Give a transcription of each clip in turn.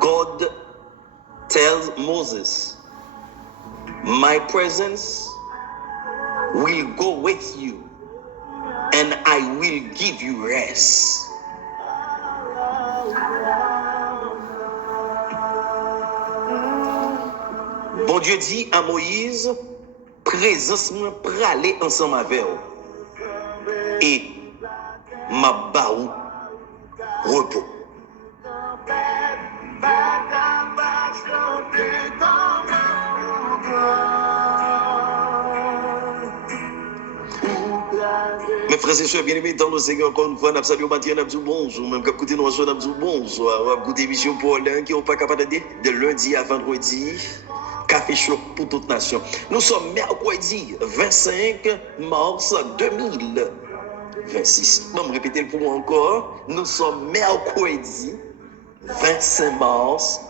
God tells Moses, my presence will go with you and I will give you rest. Bon Dieu dit à Moïse, présence moi praler ensemble avec vous et ma baou repos. Mes frères et sœurs bien-aimés dans le Seigneur, encore une fois, nous saluons matin, nous disons bonjour, même quand écoutez nous, nous disons bonsoir, on va écouter l'émission pour l'un qui n'est pas capable de lundi à vendredi, café chaud pour toute nation. Nous sommes mercredi 25 mars 2026. Je vais me répéter pour moi encore, nous sommes mercredi 25 mars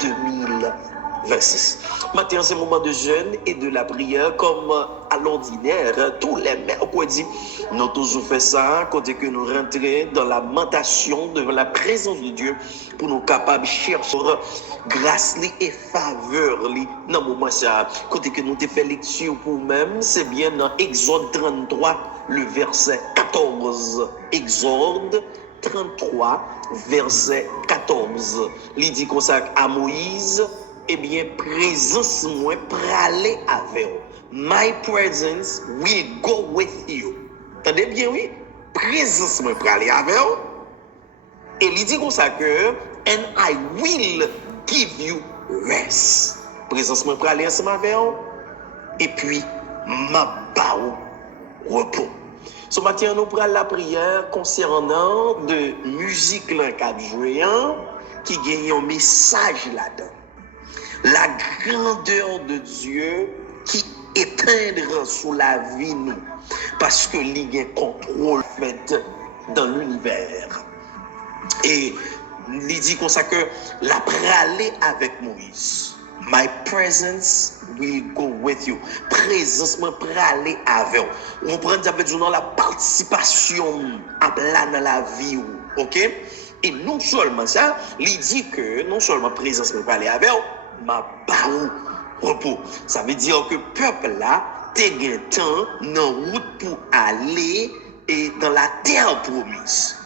2026. Maintenant, c'est le moment de jeûne et de la prière comme à l'ordinaire. Tous les mercredis, nous avons toujours fait ça, quand que nous rentrons dans la lamentation devant la présence de Dieu pour nous capables de chercher grâce et faveur. Dans le moment ça, quand que nous avons fait lecture pour nous-mêmes, c'est bien dans Exode 33, le verset 14. Exode 33, verset 14. Il dit comme ça à Moïse, eh bien, présence moi praler avec vous. My presence will go with you. Entendez bien, oui? Présence moi praler avec vous. Et il dit comme ça que, and I will give you rest. Présence moi praler ensemble avec vous. Et puis, ma baou repos. Ce matin, nous prenons la prière concernant de musique qui gagne un message là-dedans. La grandeur de Dieu qui éteindra sous la vie nous, parce que il y a un contrôle fait dans l'univers. Et il dit comme ça que la praler avec Moïse. My presence will go with you. Présence me praler avec vous. On prend dans la participation à dans la vie, ok? Et non seulement ça, il dit que non seulement présence me praler avec vous, ma baou repos. Ça veut dire que peuple là, t'es gain temps dans route pour aller et dans la terre promise.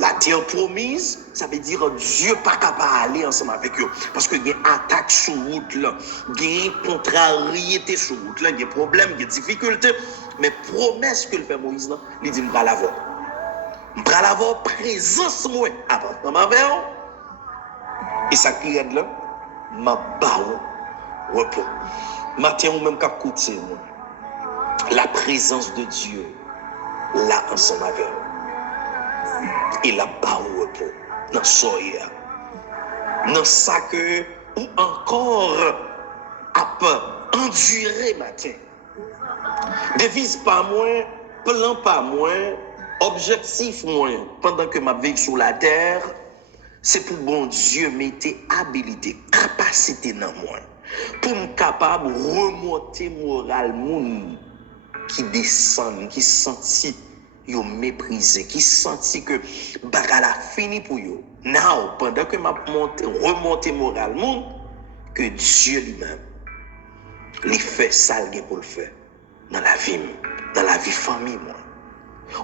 La terre promise, ça veut dire Dieu pas capable d'aller ensemble avec eux. Parce qu'il y a une attaque sur route là, il y a une contrariété sur route là, il y a des problèmes, il y a des difficultés. Mais promesse que le fait Moïse, là, il dit, je vais l'avoir. Je vais l'avoir présence moi. Après, dans ma verre. Et ça qui est là, ma baou repos. Matin ou même cap côté, la présence de Dieu, là ensemble avec eux. Et la baou repos dans soya dans ça que ou encore à endurer matin devise pas moins plan pas moins objectif moins pendant que ma vie sur la terre c'est pour bon Dieu mettre habilité capacité dans moi pour me capable remonter moral moun qui descend qui sentit yo méprisé, qui sentit que bagala fini pour yo. Now, pendant que m'a remonté moralement, que Dieu lui-même, les fait ça pour le faire dans la vie famille moi.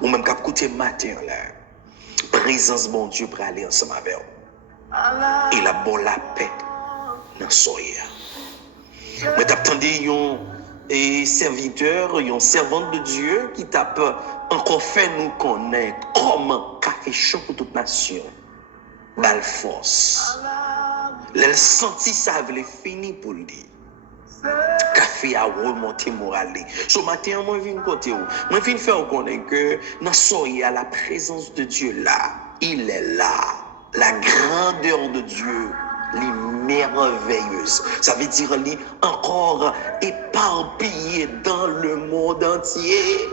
Ou même qu'à côté matin là, présence bon Dieu pour aller ensemble avec vous. Et la bonne la paix dans soya. Mais t'attendez et serviteur, un servante de Dieu qui t'a encore fait nous connaître comment café chaud pour toute nation. Bal force. Elle sentit ça, elle fini pour lui. Café a remonté moral. Ce matin, moi, je viens côté où. Moi, je viens faire connaître que dans soya la présence de Dieu là, il est là. La grandeur de Dieu. Les merveilleuses. Ça veut dire les encore éparpillées dans le monde entier.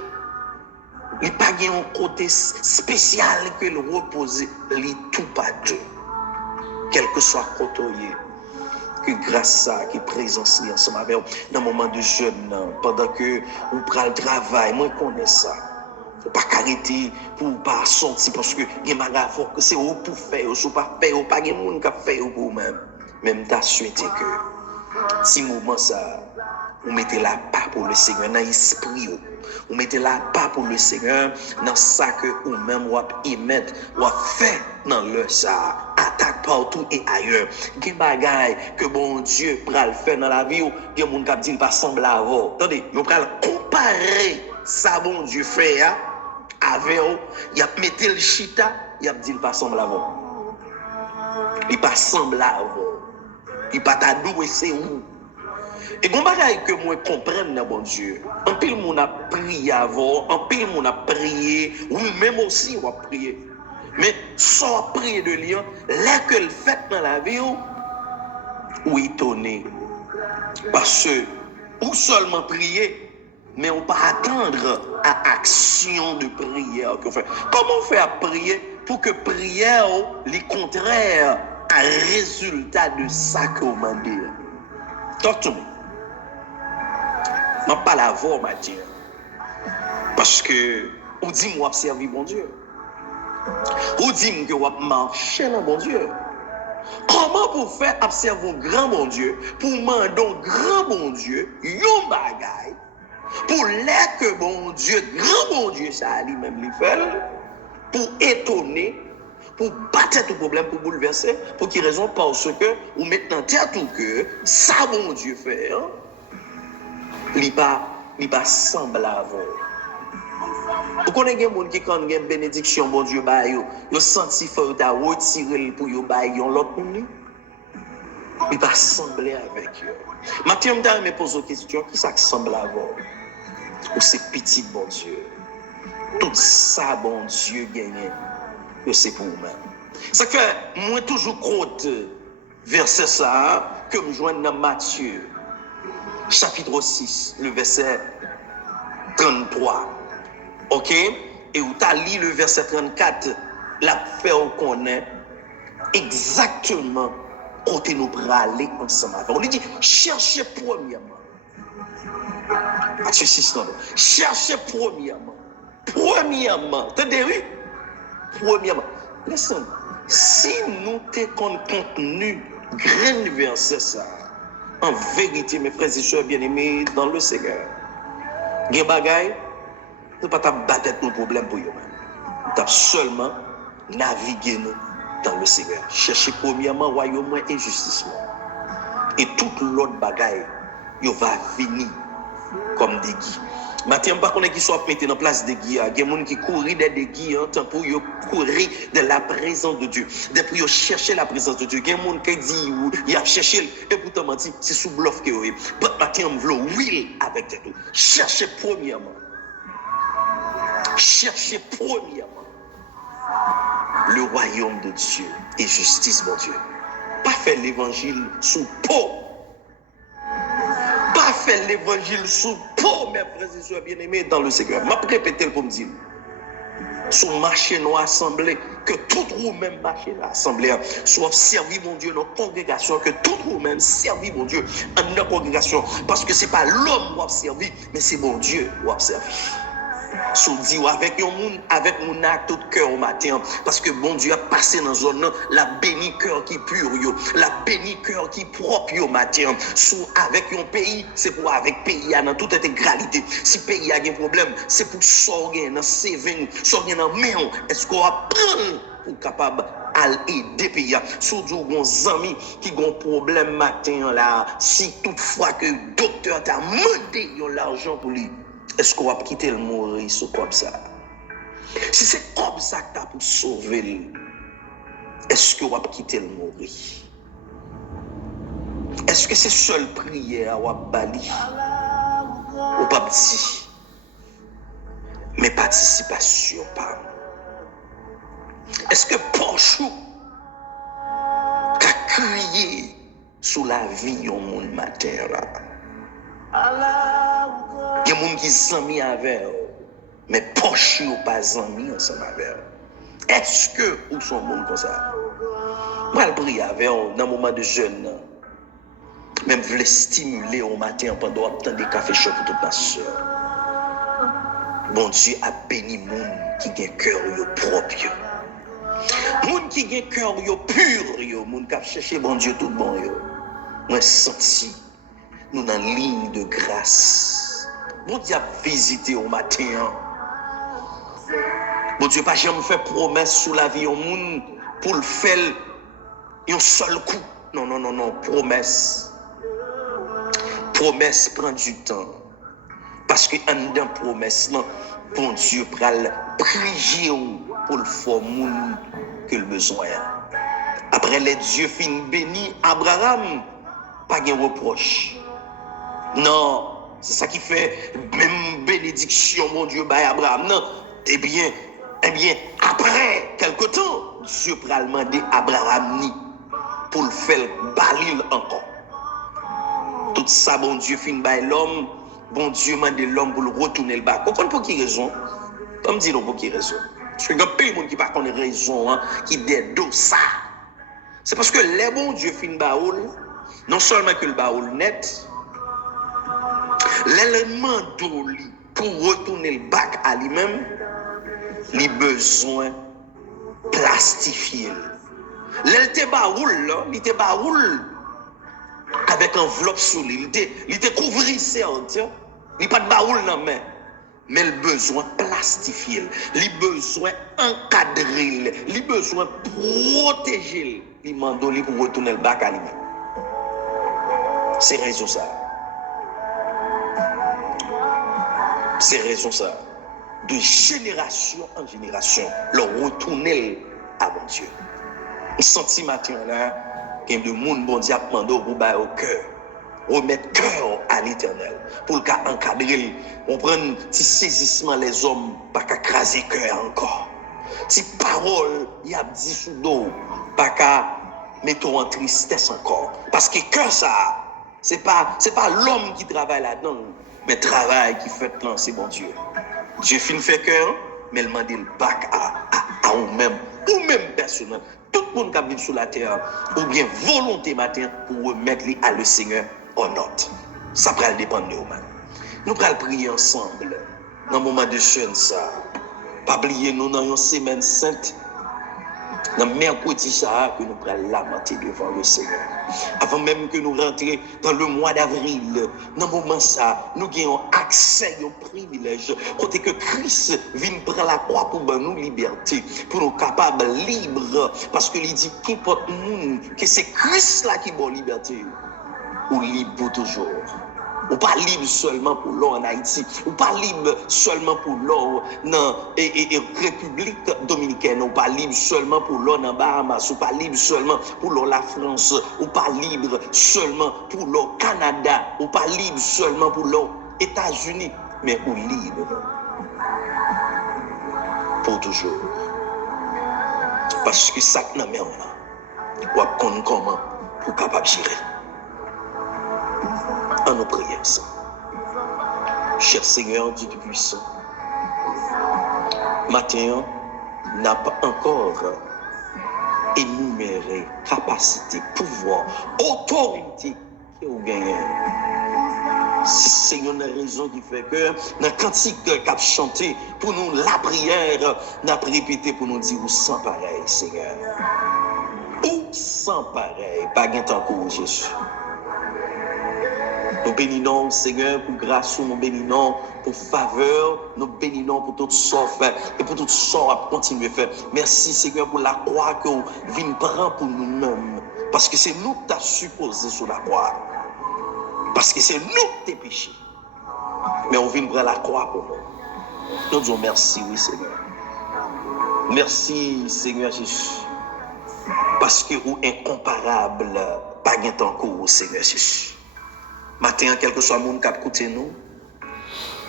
Il n'y a pas un côté spécial que le reposer les tout pas Dieu. Quel que soit côté que grâce ça, qui est présence ensemble avec dans le moment de jeûne, pendant que on prend le travail, moi je connais ça. Faut pas arrêter pour pas sortir parce que il y a faut que c'est où pour faire, ou pas faire, ou pas de monde qui fait pour même. Même t'as souhaité que si moment ça vous mettez la part pour le Seigneur dans l'esprit, vous mettez la part pour le Seigneur dans ça que vous même vous émettre, vous fait dans le ça, attaque partout et ailleurs. Quel bagaille que bon Dieu pral faire dans la vie, il y a des gens qui disent pas semble avoir. Attendez, vous pral comparer ça bon Dieu fait avec vous, il a mettez le chita, il a dit pas semble avoir. Il pas semble avoir. Il pas ta doué c'est où. Et bon bagaille que moi comprenne bon Dieu. En pile moun a prié avant, en pile moun a prié, ou même aussi on a prié. Mais sans prier de lien, là que le fait dans la vie ou étonné. Parce que ou seulement prier, mais on pas attendre à action de prière qu'on fait. Comment on fait à prier pour que prière les contraire à résultat de ça qu'on m'a dit. Talk je ne pas la voir, ma Dieu. Parce que, on dit moi observer bon Dieu. On dit que on marcher dans bon Dieu. Comment pour faire observer grand bon Dieu, pour demander grand bon Dieu, yon bagay, pour l'air que bon Dieu, grand bon Dieu, ça lui-même lui fait, pour étonner, pour battre tout problème, pour bouleverser, pour qui raison parce que, ou maintenant tête tout que, ça bon Dieu fait, hein? Il pas semblable. Vous connaissez des gens qui quand une bénédiction bon Dieu ba yo senti faut ta retirer pour yo ba yon l'autre monde. Il pas sembler avec eux. Mathieu me pose une question, qui ça semble avoir? Ou c'est petit bon Dieu. Tout ça bon Dieu gagne. C'est pour moi. Ça fait moi toujours compte verset ça que me joindre dans Matthieu chapitre 6, le verset 33. OK? Et où tu as lu le verset 34, la fait on connaît exactement côté nous pour aller ensemble. On lui dit, cherchez premièrement. Matthieu 6, non. Cherchez premièrement. Premièrement. T'entendez, oui? Premièrement. Listen, si nous te contenu grand verset ça, en vérité, mes frères et sœurs bien-aimés dans le Seigneur, il y a des bagailles, nous ne pouvons pas battre nos problèmes pour eux. Nous devons seulement naviguer nous dans le Seigneur. Chercher premièrement royaume et justice. Et toute l'autre bagaille, il va venir comme des guides. Maintenant, je ne sais pas qui soit mis en place des guides. Il y a des gens qui courent des guides pour courir de la présence de Dieu. Depuis qu'ils chercher la présence de Dieu. Il y a des gens qui disent qu'il a cherché et pourtant c'est sous bluff que vous avez. Maintenant, je veux will avec tout. Cherchez premièrement. Cherchez premièrement le royaume de Dieu et justice, mon Dieu. Pas faire l'évangile sous peau. Pas faire l'évangile sous peau, mes frères et sœurs bien-aimés dans le Seigneur. Je vais répéter pour me dire. Sous marché nous assemblée, que tout vous même marché l'assemblée, soit servi mon Dieu dans la congrégation, que tout vous même servi mon Dieu dans la congrégation. Parce que ce n'est pas l'homme qui a servi, mais c'est mon Dieu qui a servi. Sous dit avec mon acte de cœur au matin, parce que bon Dieu a passé dans zone la béni cœur qui pur la béni cœur qui propre au matin. Sous avec un pays, c'est pour avec pays dans toute intégralité. Si pays a un problème, c'est pour sortir dans CV, sortir dans main. Est-ce qu'on va prendre pour capable aider pays? Surtout nos amis qui ont un problème matin là, si toutefois que le docteur t'a demandé l'argent pour lui. Est-ce qu'on va quitter le mourir comme ça? Si c'est comme ça que tu as pour sauver, est-ce qu'on va quitter le mourir? Est-ce que c'est seule prière ou bali? Ou pas dit? Mais participation pas. Est-ce que Pochou a crié sous la vie au monde matin là? Il y a des gens qui sont amis avec eux, mais poche ou pas amis ensemble avec eux. Est-ce que vous sont monde comme ça? Moi, je prie avec eux dans un moment de jeûne. Même voulait stimuler au matin pendant qu'on des cafés chauds pour toute ma soeur. Bon Dieu a béni moun qui a cœur propre. Moun qui a cœur pur, moun qui a cherché bon Dieu tout bon. Moi senti nous dans ligne de grâce. Bon Dieu a visité au matin. Bon Dieu pas jamais fait promesse sous la vie au monde pour le faire un seul coup. Non, promesse. Promesse prend du temps. Parce que en dans promesse, bon Dieu pral prier pour le faire monde que le besoin. Après les dieux fin béni Abraham, pas de reproche. Non, c'est ça qui fait même bénédiction mon Dieu by Abraham. Non, eh bien, après quelque temps, Dieu pral demander Abraham ni pour le faire balil encore. Tout ça, bon Dieu, fin by l'homme, bon Dieu mande l'homme pour le retourner le bas. Vous comprenez pour qui raison? Comme dit, pour qui raison? Parce que il y a plein de monde qui ne connaît pas raison, qui dédouane ça. C'est parce que les bons Dieu fin baoul, non seulement que le baoul net, l'élément d'oli pour retourner le bac à lui-même, il a besoin de plastifier. L'élément baoul, il était baoul avec enveloppe sous lui. Il était couvert, certes. Il n'y a pas de baoul dans la main. Mais il a besoin de plastifier. Il a besoin d'encadrer. Il a besoin de protéger. Il demande pour retourner le bac à lui-même. C'est raison ça. C'est raison ça. De génération en génération, le retourner à mon Dieu. On sentit matin là, qu'il y a de monde bon Dieu a demandé au au cœur. Remettre cœur à l'éternel. Pour le cas encadrer, on prend un petit saisissement les hommes, pas qu'à craser cœur encore. Si parole, il y a dit sous dos, pas qu'à mettre en tristesse encore. Parce que cœur ça, c'est pas l'homme qui travaille là-dedans, mais travail qui fait là, c'est bon Dieu. Dieu fin fait cœur, mais il demande le bac à vous-même, ou même personnel. Tout le monde qui vit sur la terre, ou bien volonté matin pour remettre à le Seigneur en note. Ça va dépendre de nous. Nous allons prier ensemble dans le moment de jeûne ça. Pas oublier nous dans une semaine sainte. Dans le mercredi ça que nous allons lamenter devant le Seigneur. Avant même que nous rentrions dans le mois d'avril, dans le moment ça, nous avons accès au privilège. Côté que Christ vient prendre la croix pour nous liberté, pour nous capables libres. Parce que il dit qu'importe nous, que c'est Christ là qui donne liberté. Ou libre pour toujours. Ou pas libre seulement pour l'or en Haïti. Ou pas libre seulement pour l'or dans République Dominicaine. Ou pas libre seulement pour l'or dans Bahamas. Ou pas libre seulement pour l'or la France. Ou pas libre seulement pour l'or Canada. Ou pas libre seulement pour l'or États-Unis. Mais ou libre pour toujours. Parce que ça n'a même pas. Ou à comment pour capable gérer. En nos prières. Cher Seigneur Dieu Tout-Puissant, matin, n'a pas encore énuméré capacité, pouvoir, autorité que vous gagnez. C'est une raison qui fait que dans le cantique qu'a chanté pour nous la prière, n'a répété pour nous dire ou sans pareil, Seigneur. Ou sans pareil, pas gain temps pour Jésus. Nous bénissons, Seigneur, pour grâce, nous bénissons pour faveur, nous bénissons pour tout ça et pour tout ça à continuer à faire. Merci, Seigneur, pour la croix que vous venez prendre pour nous-mêmes. Parce que c'est nous qui t'as supposé sur la croix. Parce que c'est nous qui t'es péché. Mais on vient prendre la croix pour nous. Nous disons merci, oui, Seigneur. Merci, Seigneur Jésus. Parce que vous incomparable, pas de temps court, Seigneur Jésus. Matin, quel que soit le monde qui a écouté nous,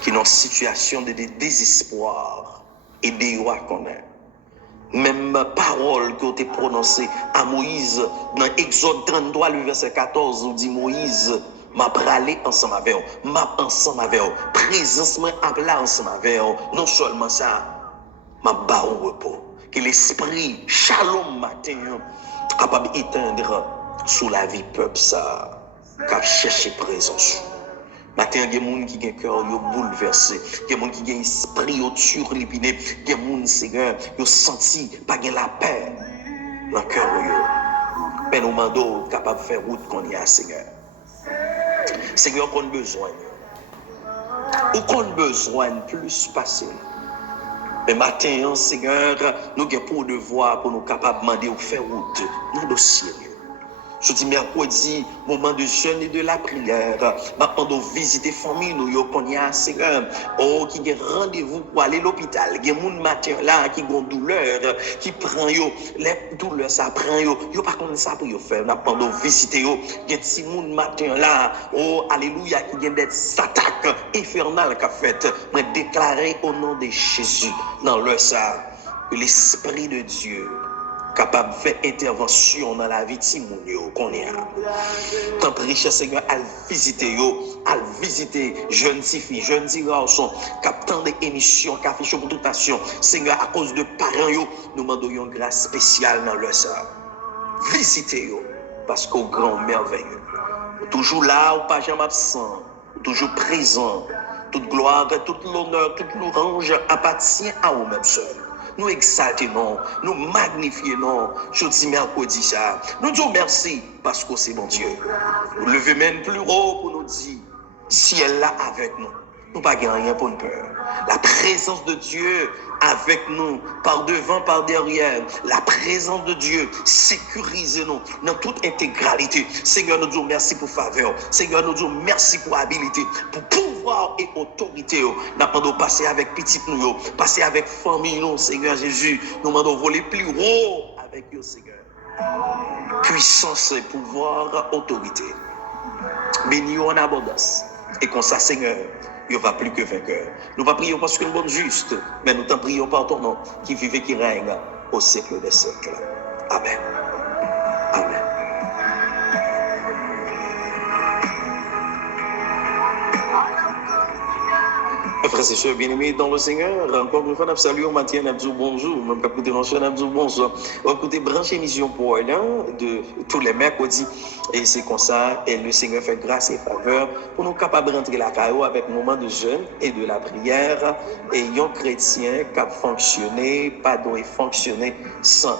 qui est dans une situation de désespoir, aidez-nous à connaître. Même parole qui a été prononcée à Moïse, dans Exode 33, le verset 14, où dit Moïse, m'a parlé ensemble avec vous, m'a ensemble avec vous, présence m'a appelé ensemble avec vous. Non seulement ça, m'a bas au repos. Que l'esprit, shalom matin, capable d'éteindre sous la vie peuple ça. Cap chercher présence. Matin, il y a des gens qui ont un cœur bouleversé. Il y a des gens qui ont un esprit surlipiné. Il y a des gens, Seigneur, qui ont senti pas la paix dans le cœur. Mais nous demandons capable de faire route qu'on y a, Seigneur. Seigneur, qu'on a besoin. Ou qu'on a besoin de plus passer. Mais matin, Seigneur, nous avons pour devoir pour nous capables de demander ou faire route dans le dossier. Je dis mercredi, moment de jeûne et de la prière. Maintenant, visiter famille, nous connaissons Seigneur. Oh, qui a rendez-vous pour aller à l'hôpital. Il y a des gens matin là qui ont douleur, qui prend yo, les douleurs, ça prend yo. Yo pas comme ça pour yo faire. Maintenant, visiter yo. Il y a des gens matin là, oh, alléluia, qui ont des attaques infernales qu'a fait. Mais déclarer au nom de Jésus, dans leur ça, que l'Esprit de Dieu capable de faire intervention dans la vie de Timounio qu'on est. Tant pis, cher Seigneur, à visiter jeunes filles, jeunes garçons, captant des émissions, café chaud pour toute nation. Seigneur, à cause de parents, nous demandons une grâce spéciale dans leur ça. Visitez parce qu'au grand merveilleux. Toujours là, ou pas jamais absent, toujours présent. Toute gloire, toute l'honneur, toute louange appartient à vous-même seuls. Nous exaltons, nous magnifions, je dis mercredi ça. Nous disons merci parce que c'est mon Dieu. Nous levons même plus haut pour nous dire, si elle est là avec nous, nous pas rien pour nous peur. La présence de Dieu avec nous, par devant, par derrière. La présence de Dieu sécurise nous dans toute intégralité. Seigneur, nous disons merci pour faveur. Seigneur, nous disons merci pour habilité, pour pouvoir et autorité. Nous demandons passer avec petit nous, passer avec famille nous, Seigneur Jésus. Nous demandons voler plus haut avec eux, Seigneur. Puissance, pouvoir, autorité. Bénis en abondance. Et comme ça, Seigneur, il va plus que vainqueur. Nous ne prions pas parce que nous sommes justes, mais nous t'en prions par ton nom, qui vive et qui règne au siècle des siècles. Amen. Amen. Frères et sœurs bien-aimés dans le Seigneur, encore une fois, nous saluons Mathieu, nous disons bonjour, même quand nous sommes disons bonsoir. On écoute branche émission pour l'un de tous les mercredis, et c'est comme ça, et le Seigneur fait grâce et faveur pour nous capables de rentrer la caillou avec un moment de jeûne et de la prière, et un chrétien qui a fonctionné, pardon, et fonctionné sans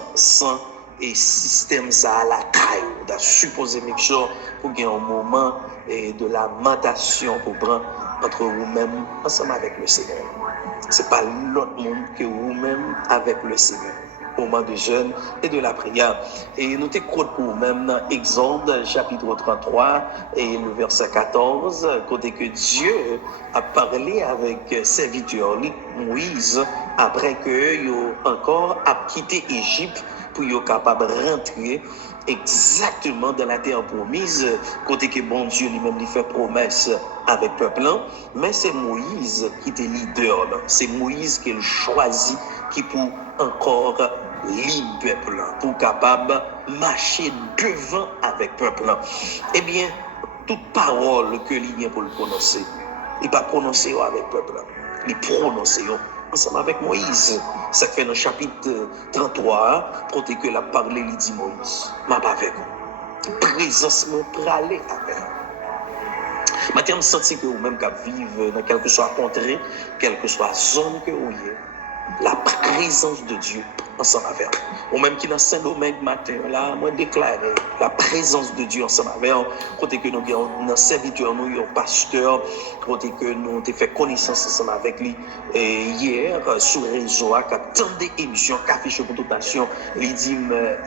et système ça à la caillou, on a supposé make sure pour qu'il y ait un moment de lamentation pour prendre entre vous-même ensemble avec le Seigneur. Ce n'est pas l'autre monde que vous-même avec le Seigneur. Au moment de jeûne et de la prière. Et nous t'écoutons pour vous-même dans Exode chapitre 33 et le verset 14, côté que Dieu a parlé avec serviteur Moïse après que encore a quitté Égypte pour être capable de rentrer exactement dans la terre promise, côté que bon Dieu lui-même lui fait promesse avec le peuple, mais c'est Moïse qui était leader, c'est Moïse qui a choisi qui pour encore libre peuple, pour capable marcher devant avec le peuple. Eh bien, toute parole que l'il vient pour le prononcer, il va prononcer avec le peuple, il prononce ensemble avec Moïse. Ça fait dans le chapitre 33, côté que la parole, il dit Moïse, m'a pas avec vous. Présence me praler avec vous. Maintenant, je sens que vous-même qui vivez dans quelque soit contrée, quelle que soit zone que vous êtes, la présence de Dieu ensemble avec vous. Ou même qui dans Saint-Domingue matin, là, moi déclarer la présence de Dieu ensemble avec vous. Côté que nous avons un serviteur, nous avons un pasteur, côté que nous avons fait connaissance ensemble avec lui. Et hier, sur le réseau, qui a tant d'émissions, Café Chaud pour toute nation, il dit,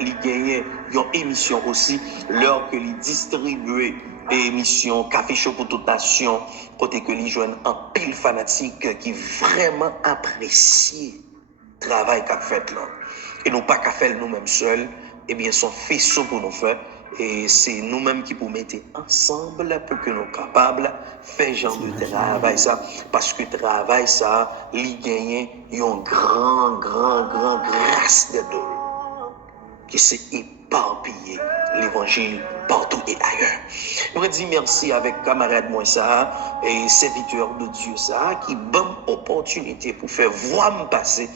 il gagne une émission aussi, l'heure que il distribue émission Café Chaud pour toute nation, côté que les jeunes en pile fanatique qui vraiment apprécient le travail qu'a fait là. Et nous pas qu'à faire nous-mêmes seuls, eh bien son faisceau pour nous faire. Et c'est nous-mêmes qui pour mettre ensemble pour que nous soyons capables de faire genre de travail ça. Parce que travail ça, il gagne une grande grâce de Dieu qui s'est éparpillé l'évangile partout et ailleurs. Je voudrais dire merci avec camarade moi ça et serviteur de Dieu ça qui bonne opportunité pour faire voir me passer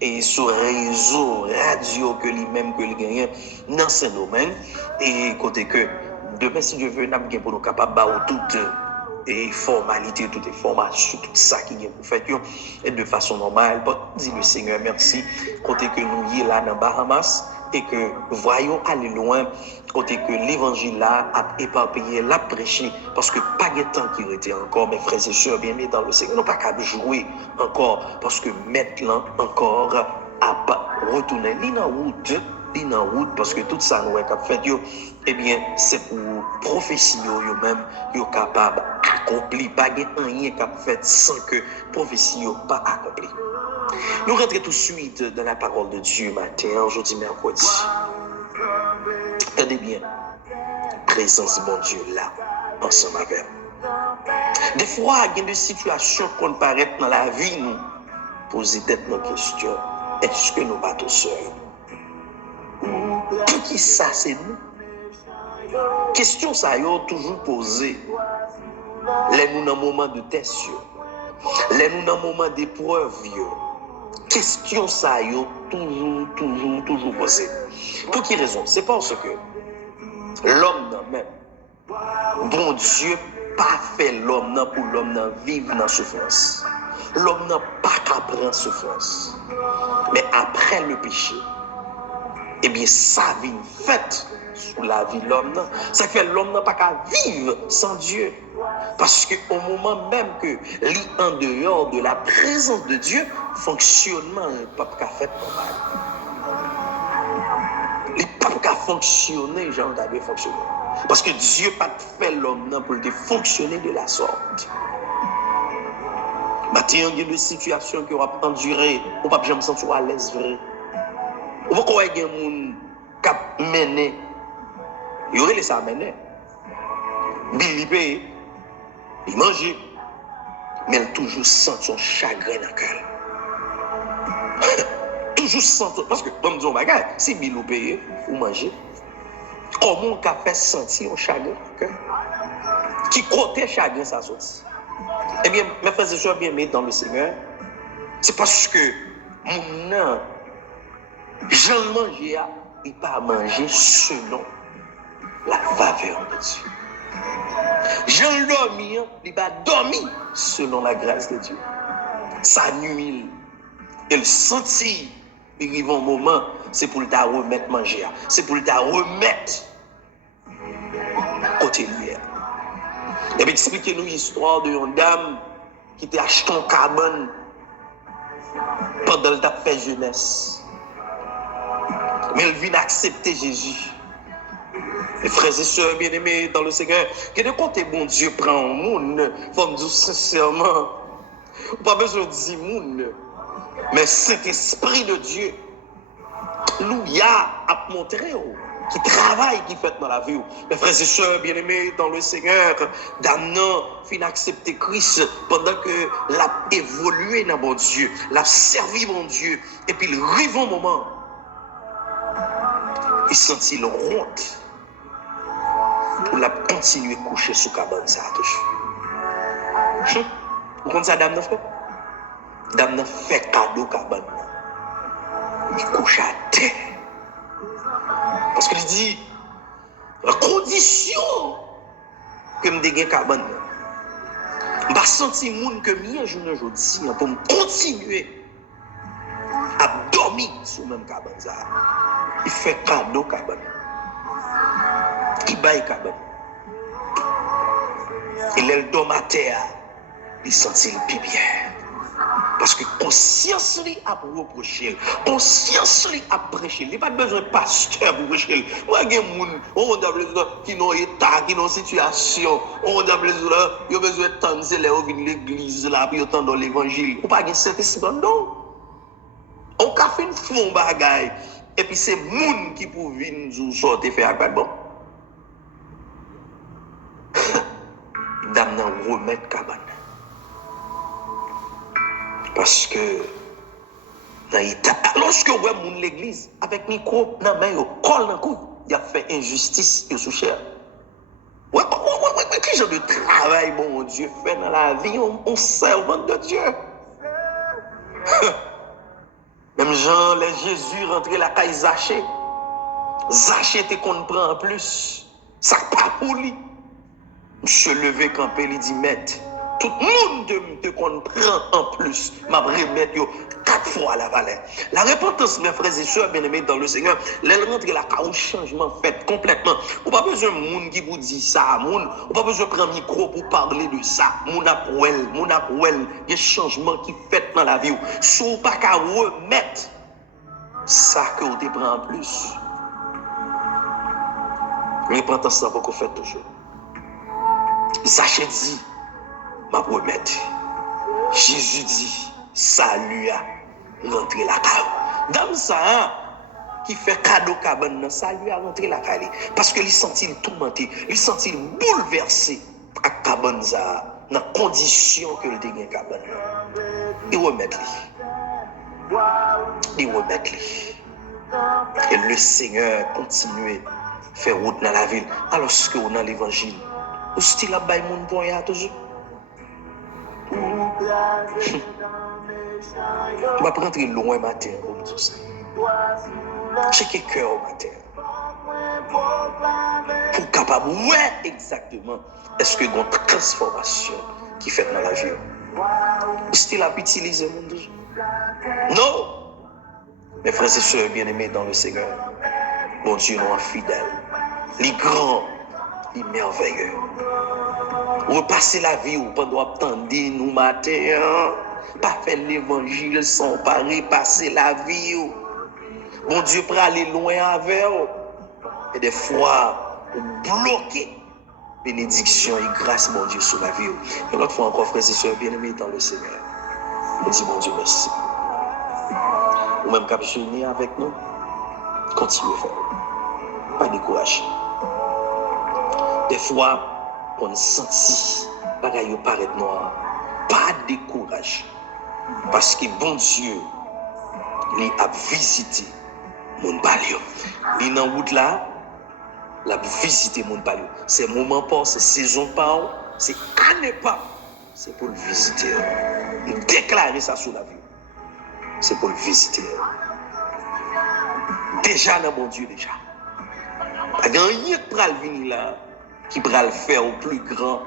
et sur réseau radio que lui-même que il gagne dans ce domaine et côté que demain, si Dieu veut, nous avons pour nous capables de toutes les formalités, toutes les formations, tout ça qui est pour faire et de façon normale. Bon, dis le Seigneur merci, côté que nous y là dans Bahamas et que voyons aller loin, côté que l'évangile là a éparpillé, l'a prêché, parce que pas de temps qui était encore, mes frères et sœurs bien dans le Seigneur, nous pas qu'à jouer encore, parce que maintenant encore à retourner en route parce que tout ça nous est fait eh bien c'est pour prophétie yo même yo capable accomplir pas rien qu'a fait sans que prophétie yo pas accompli. Nous rentrons tout de suite dans la parole de Dieu matin aujourd'hui mercredi. Attendez bien, présence bon Dieu là ensemble avec. Des fois il y a des situations qu'on paraît dans la vie nous poser tête nos questions. Est-ce que nous battons seuls? Pour qui ça c'est nous? Question ça y a toujours posée. Les nous dans moment de test, les nous dans moment d'épreuve. Question ça y a toujours posée. Pour qui raison? C'est parce que l'homme même, bon Dieu pas fait l'homme pour l'homme vivre dans souffrance. L'homme n'a pas qu'à prendre souffrance. Mais après le péché, eh bien, ça vient faite sous la vie de l'homme. Ça fait que l'homme n'a pas qu'à vivre sans Dieu. Parce qu'au moment même que l'île en dehors de la présence de Dieu, fonctionnement n'est pas qu'à faire normal. Il n'est pas qu'à fonctionner, genre d'avait fonctionné. Parce que Dieu n'a pas fait l'homme pour le fonctionner de la sorte. Maintenant, il y a des situations qui vont endurer, on ne peut pas me sentir à l'aise vrai. On va croire qu'il y a des gens qui ont mené. Il y aurait les amener. Il paye, il mange, mais il toujours sent son chagrin dans le cœur. Toujours sent son. Parce que, comme disons, si Bill paye ou manger, comment on peut faire sentir un chagrin dans le cœur? Qui côté chagrin ça sorti? Eh bien, mes frères et sœurs bien-aimés dans le Seigneur, c'est parce que mon nom, Jean manger, il pas manger selon la faveur de Dieu. Jean dormir, il va dormir selon la grâce de Dieu. Sa nuit, il sentit, il arrive un moment, c'est pour le remettre manger, c'est pour le remettre côté lumière. Et bien, expliquez-nous l'histoire d'une dame qui t'a acheté un cabane pendant le fait jeunesse. Mais elle vient accepter Jésus. Mes frères et sœurs bien-aimés dans le Seigneur, que de côté bon Dieu prend un monde, il faut me dire sincèrement, pas besoin de dire monde, mais cet esprit de Dieu, nous y a montré qui travaille, qui fait dans la vie. Mes frères et sœurs bien-aimés dans le Seigneur, Damnan fin accepter Christ pendant que l'a évolué dans mon Dieu, l'a servi mon Dieu, et puis le arrive un moment, il sentit le honte pour la continuer à coucher sous cabane ça toujours. Vous comprenez ça Damnan fait? Damnan fait cadeau cabane. Il couche à terre. Parce qu'il dit, la condition que je dégaine cabane, je vais sentir que je journée aujourd'hui pour me continuer à dormir sur le même cabane. Il fait cadeau cabane. Il baille cabane. Il est le domateur. Il sentit le plus bien. Parce que conscience lui a reproché, conscience lui a prêché. Il n'y a pas besoin de pasteur pour prêcher. Moi, il y a des gens qui ont état, qui ont situation. Il y a des gens qui ont besoin de temps, c'est là où vient l'église, là, puis autant dans l'évangile. Ou pas de Saint-Esprit, non. On a fait une fond bagaille. Et puis c'est moun qui pour venir nous sortir faire quoi bon. Dame nan remettre cabane. Parce que lorsque vous avez l'église avec micro dans main, colle dans cou, il a fait injustice sous cher. Ouais, quel genre de travail bon Dieu fait dans la vie on servant de Dieu. Même Jean, les Jésus rentré la caille Zachée. Zachée te qu'on prend en plus. Ça pas pour lui. Monsieur levé campé, il dit, maître, tout le monde te comprend en plus. M'a remettre 4 fois à la valeur. La repentance, mes frères et sœurs bien-aimés dans le Seigneur, elle rentre là, un changement fait complètement. Ou pas besoin de monde qui vous dit ça, ou pas besoin de prendre un micro pour parler de ça. Mon apouel, il y a un changement qui fait dans la vie. Si vous pas qu'à remettre ça que vous te prend en plus. Repentance, ça va qu'on fait toujours. Zaché dit, ma remettre. Jésus dit, salut à rentrer la caille. Dame ça, qui fait cadeau cabane, salut à rentrer la caille. Parce que il sentit tourmenté, il sentit bouleversé à cabane ça, dans la condition que le dégain cabane. Il remet lui. Il remet lui. Et le Seigneur continue à faire route dans la ville. Alors que on a l'évangile. Ou style à bailler mon bon ya toujours. On va rentrer loin matin pour tout ça. Checker cœur au matin. Pour capable ouais exactement est-ce que une transformation qui fait dans la vie. Ou style à utiliser mon toujours. Non. Mes frères et sœurs bien-aimés dans le Seigneur. Bon Dieu nous est fidèle. Les grands, les merveilleux. Repasser la vie ou pendant attendre nous matin, pas faire l'évangile sans pas repasser la vie. Bon Dieu pour aller loin avec et des fois bloquer bénédiction et grâce mon Dieu sur la vie. Et l'autre fois encore frères et sœurs bien-aimés dans le Seigneur. Je dis mon Dieu merci. Ou même cap jeûner avec nous, continuez à faire. Pas décourager. Des fois on sentit bagaille paraît noir, pas découragé parce que bon Dieu il a visité mon palio. Il dans route là, la visiter mon palio. C'est moment pas, c'est saison pas, c'est année pas. C'est pour le visiter. Il déclarer ça sur la vie. C'est pour le visiter. Déjà dans mon Dieu déjà. Il y a rien qui va venir là qui va le faire au plus grand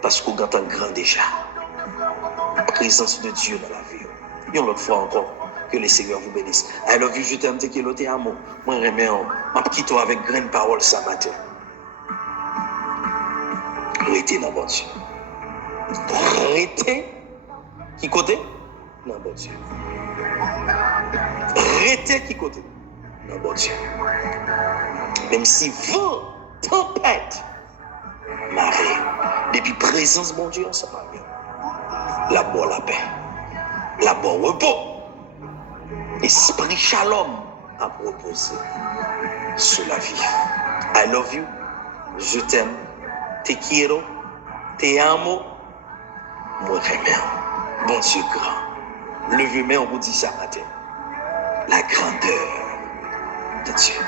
parce qu'on est grand déjà. La présence de Dieu dans la vie. Et une autre fois encore, que le Seigneur vous bénisse. I love you, je t'aime, te quitte à moi. Moi, je vais quitter avec grande parole ce matin. Restez dans mon Dieu. Restez qui côté? Dans mon Dieu. Restez qui côté? Dans mon Dieu. Même si vent, tempête, marée, depuis présence de mon Dieu ensemble avec nous. La bonne la paix, la bonne repos, esprit shalom à reposer sur la vie. I love you, je t'aime, te quiero, te amo, moi j'aime. Bon Dieu grand, levez-moi, on vous dit ça matin. La grandeur de Dieu.